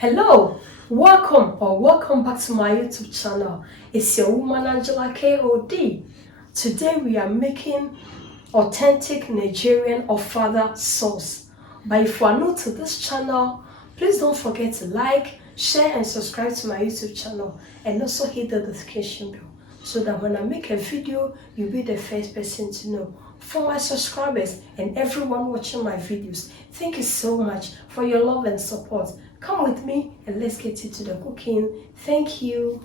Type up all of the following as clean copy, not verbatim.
Hello, welcome back to my YouTube channel. It's your woman Angela KOD. Today we are making authentic Nigerian Ofada sauce. But if you are new to this channel, please don't forget to like, share and subscribe to my YouTube channel and also hit the notification bell so that when I make a video, you'll be the first person to know. For my subscribers and everyone watching my videos, thank you so much for your love and support. Come with me and let's get into the cooking. Thank you.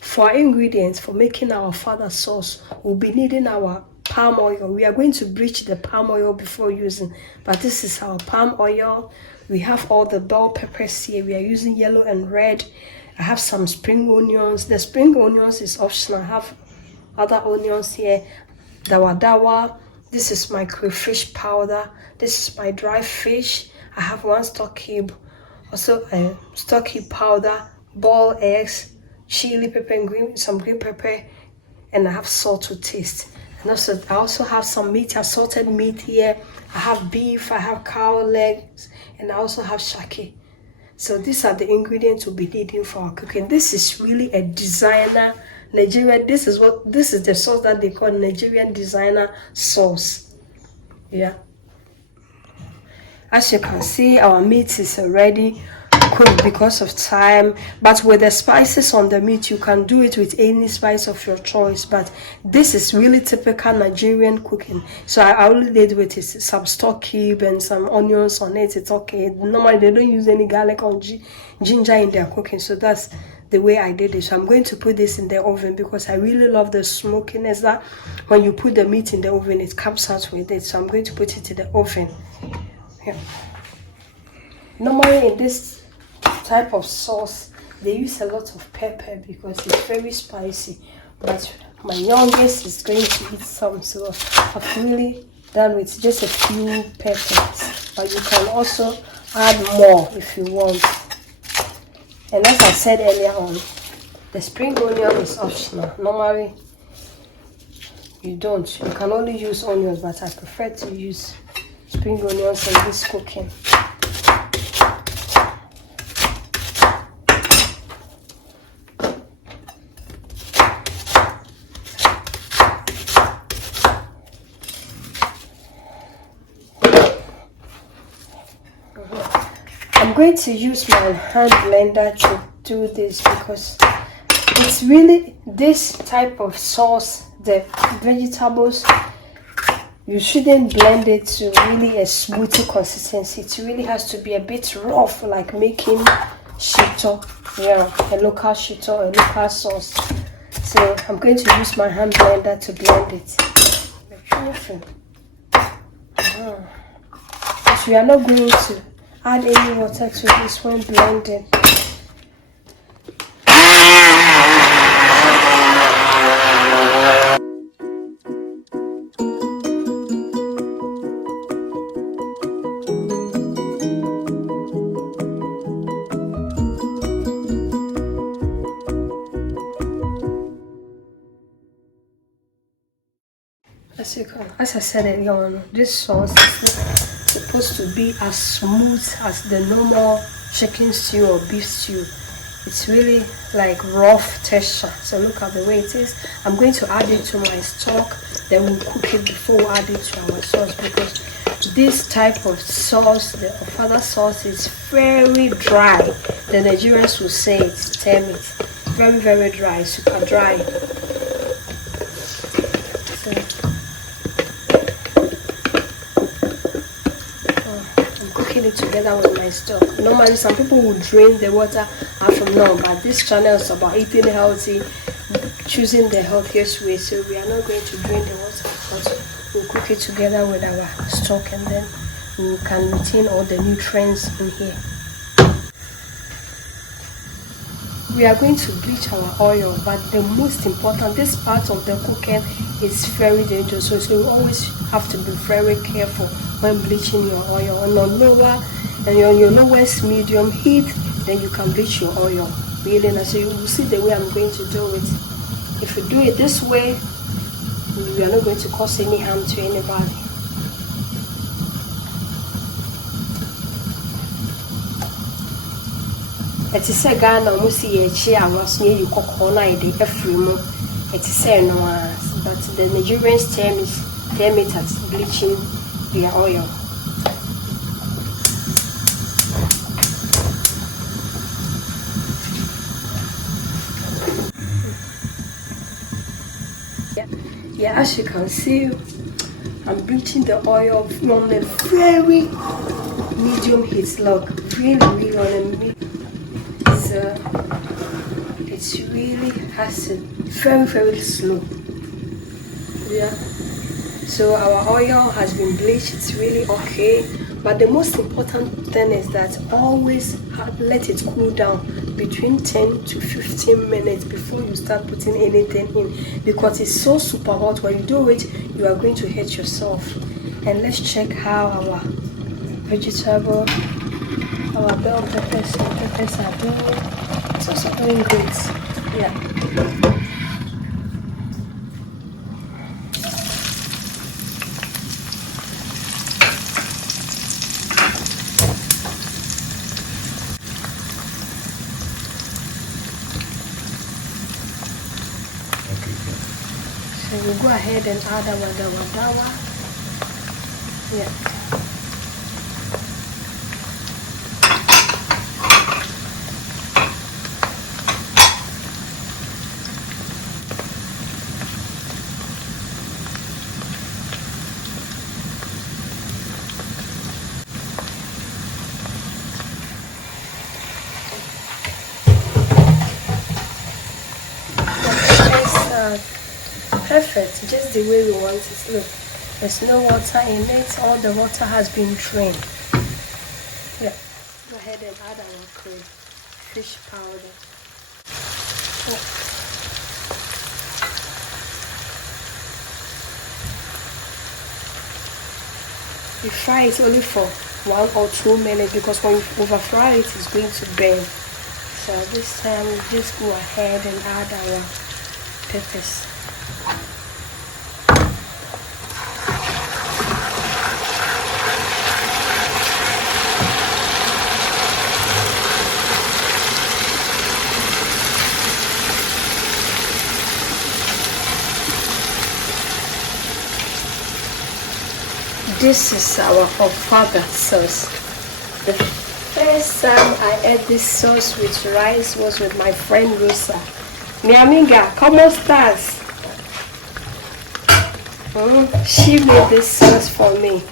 For our ingredients for making our Ofada sauce, we'll be needing our palm oil. We are going to bleach the palm oil before using, but this is our palm oil. We have all the bell peppers here. We are using yellow and red. I have some spring onions. The spring onions is optional. I have other onions here. Dawadawa. This is my crayfish powder. This is my dry fish. I have one stock cube, also a stock cube powder, boiled eggs, chili pepper and some green pepper, and I have salt to taste. And also I also have some meat, assorted meat here. I have beef, I have cow legs, and I also have shake. So these are the ingredients we'll be needing for our cooking. This is really a designer Nigerian. This is the sauce that they call Nigerian designer sauce. Yeah. As you can see, our meat is already cooked because of time, but with the spices on the meat, you can do it with any spice of your choice, but this is really typical Nigerian cooking. So I only did with some stock cube and some onions on it. It's okay. Normally they don't use any garlic or ginger in their cooking, so that's the way I did it. So I'm going to put this in the oven because I really love the smokiness that when you put the meat in the oven, it comes out with it. So I'm going to put it in the oven. Yeah. Normally in this type of sauce, they use a lot of pepper because it's very spicy. But my youngest is going to eat some, so I've really done with just a few peppers. But you can also add more if you want. And as I said earlier on, the spring onion is optional. Normally, you don't. You can only use onions, but I prefer to use spring onions in this cooking. I'm going to use my hand blender to do this because it's really this type of sauce, the vegetables, you shouldn't blend it to really a smoothie consistency. It really has to be a bit rough, like making shito, a local shito, a local sauce. So I'm going to use my hand blender to blend it. But we are not going to add any water to this when blending. As I said earlier on, this sauce is supposed to be as smooth as the normal chicken stew or beef stew. It's really like rough texture. So look at the way it is. I'm going to add it to my stock, then we'll cook it before we add it to our sauce, because this type of sauce, the Ofada sauce, is very dry. The Nigerians will say it's term it very, very dry, super dry. It together with my stock. Normally some people will drain the water out from now, but this channel is about eating healthy, choosing the healthiest way, so we are not going to drain the water, but we'll cook it together with our stock and then we can retain all the nutrients in here. We are going to bleach our oil, but the most important, this part of the cooking is very dangerous, so you always have to be very careful when bleaching your oil. And on your lowest medium heat, then you can bleach your oil. Really nice. So you will see the way I'm going to do it. If you do it this way, we are not going to cause any harm to anybody. It is a gun or musi a chair was near you cocoa a free mo. It is a no, but the Nigerians term it as bleaching via oil. Yeah, as you can see, I'm bleaching the oil on a very medium heat. Look, really on a medium. So it's really has a very slow. Yeah. So our oil has been bleached. It's really okay. But the most important thing is that always let it cool down between 10 to 15 minutes before you start putting anything in, because it's so super hot. When you do it, you are going to hurt yourself. And let's check how our vegetable, our bell peppers and peppers are doing. It's also doing great. Yeah. So we'll go ahead and add our Dawadawa. Yeah. Perfect, just the way we want it. Look, there's no water in it. All the water has been drained. Yeah. Go ahead and add our cream, fish powder. Yeah. You fry it only for 1 or 2 minutes, because when you over fry it, it's going to burn. So this time we just go ahead and add our peppers. This is our Ofada sauce. The first time I ate this sauce with rice was with my friend Rosa. Mi amiga, ¿cómo estás? She made this sauce for me,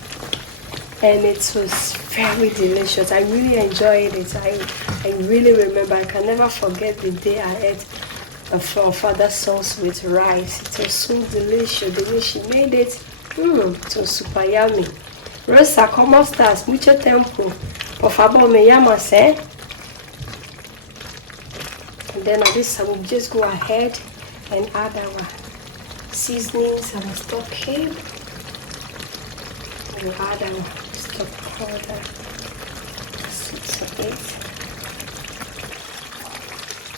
and it was very delicious. I really enjoyed it. I really remember. I can never forget the day I ate a Ofada sauce with rice. It was so delicious. The way she made it. It was super yummy. Rosa, ¿cómo estás? Mucho tiempo. Por favor, me llamas, eh? And then at this time, we'll just go ahead and add our seasonings, our stock cube. We'll add our stock powder, 6 or 8.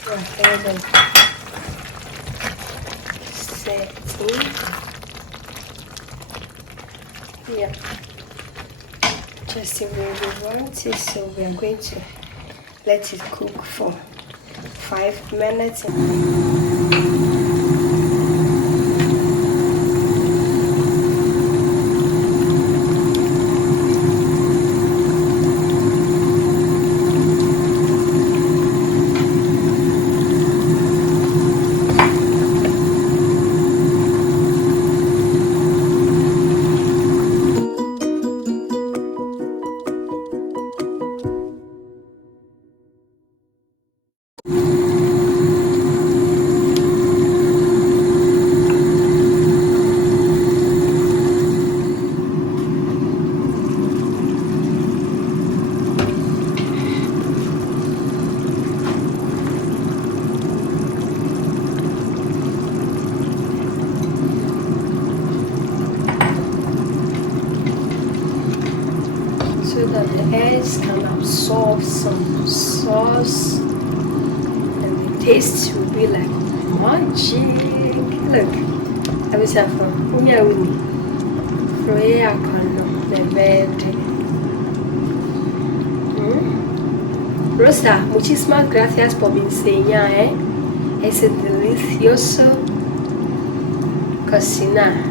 Go ahead and set in. Yeah, just the way we want it. So we are going to let it cook for 5 minutes. So that the eggs can absorb some sauce and the taste will be like magic. Look, I was a from Unyawini, Freya Kano, the bed. Rosa, muchísimas gracias por me enseñar, ese delicioso cocina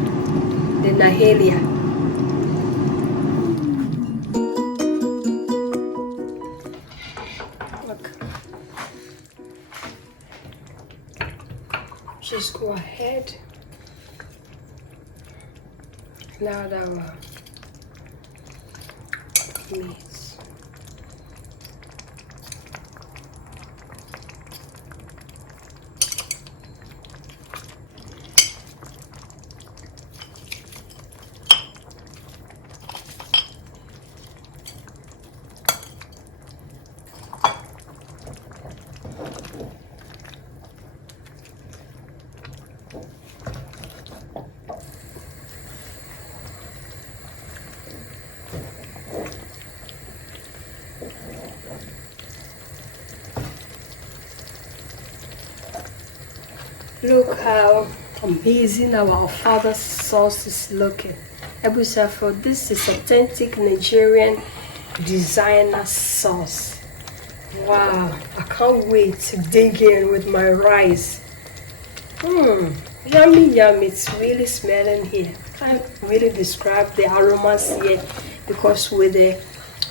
de Nigeria. Look. Just go ahead. Dawadawa meat. Look how amazing our Ofada sauce is looking. Ebusafo, this is authentic Nigerian designer sauce. Wow, I can't wait to dig in with my rice. Yummy, yummy. It's really smelling here. I can't really describe the aromas yet because with the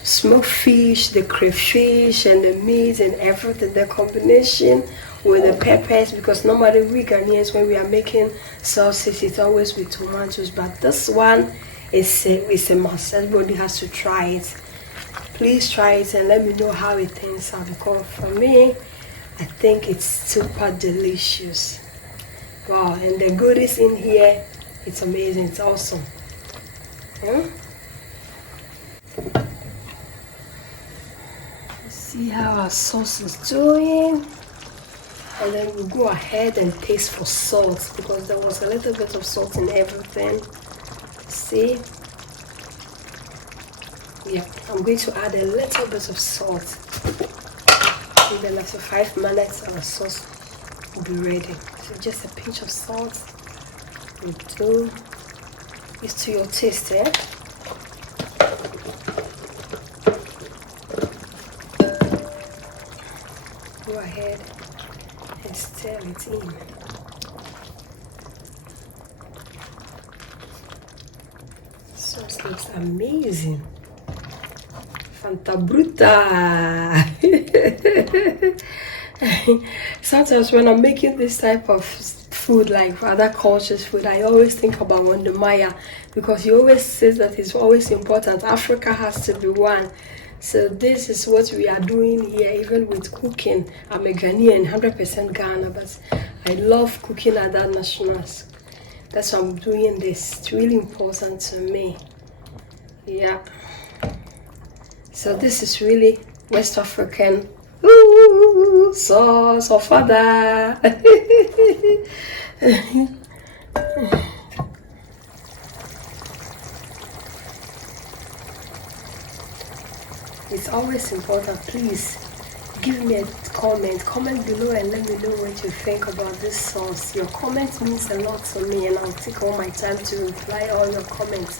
smoked fish, the crayfish, and the meat and everything, the combination with the peppers, because normally we Ghanaians, when we are making sauces, it's always with tomatoes, but this one is a must. Everybody has to try it. Please try it and let me know how it turns out, because for me, I think it's super delicious. Wow, and the goodies in here, it's amazing, it's awesome. Let's see how our sauce is doing. And then we'll go ahead and taste for salt, because there was a little bit of salt in everything. See? Yeah, I'm going to add a little bit of salt. And then after 5 minutes, our sauce will be ready. So just a pinch of salt will do. It's to your taste, eh? Go ahead and stir it in. Sauce looks amazing. Fanta Bruta. Sometimes when I'm making this type of food, like other cultures' food, I always think about Wandumaya, because he always says that it's always important. Africa has to be one. So this is what we are doing here, even with cooking. I'm a Ghanaian, 100% Ghana, but I love cooking other nationals. That's why I'm doing this. It's really important to me. Yeah. So this is really West African sauce Ofada. It's always important. Please give me a comment below and let me know what you think about this sauce. Your comment means a lot to me, and I'll take all my time to reply all your comments.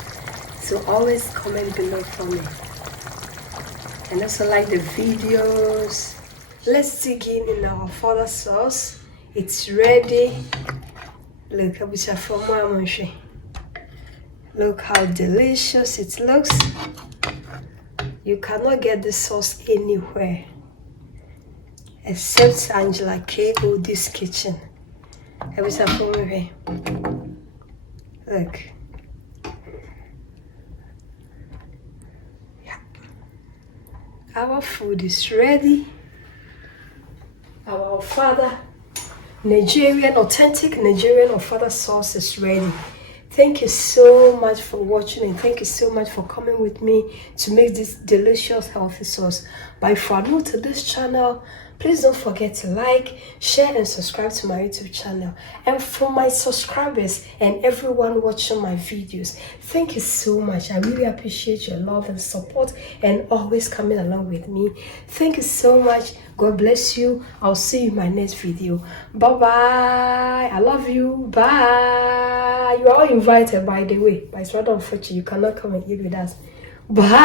So always comment below for me. And also like the videos. Let's dig in our Ofada sauce. It's ready. Look how delicious it looks. You cannot get this sauce anywhere except Angela K. Odie's kitchen. Look. Our food is ready. Our Ofada authentic Nigerian Ofada sauce is ready. Thank you so much for watching, and thank you so much for coming with me to make this delicious healthy sauce. But if you are new to this channel, please don't forget to like, share and subscribe to my YouTube channel. And for my subscribers and everyone watching my videos, thank you so much. I really appreciate your love and support and always coming along with me. Thank you so much. God bless you. I'll see you in my next video. Bye bye. I love you. Bye. You are all invited, by the way, but it's rather unfortunate you cannot come and eat with us. Bye.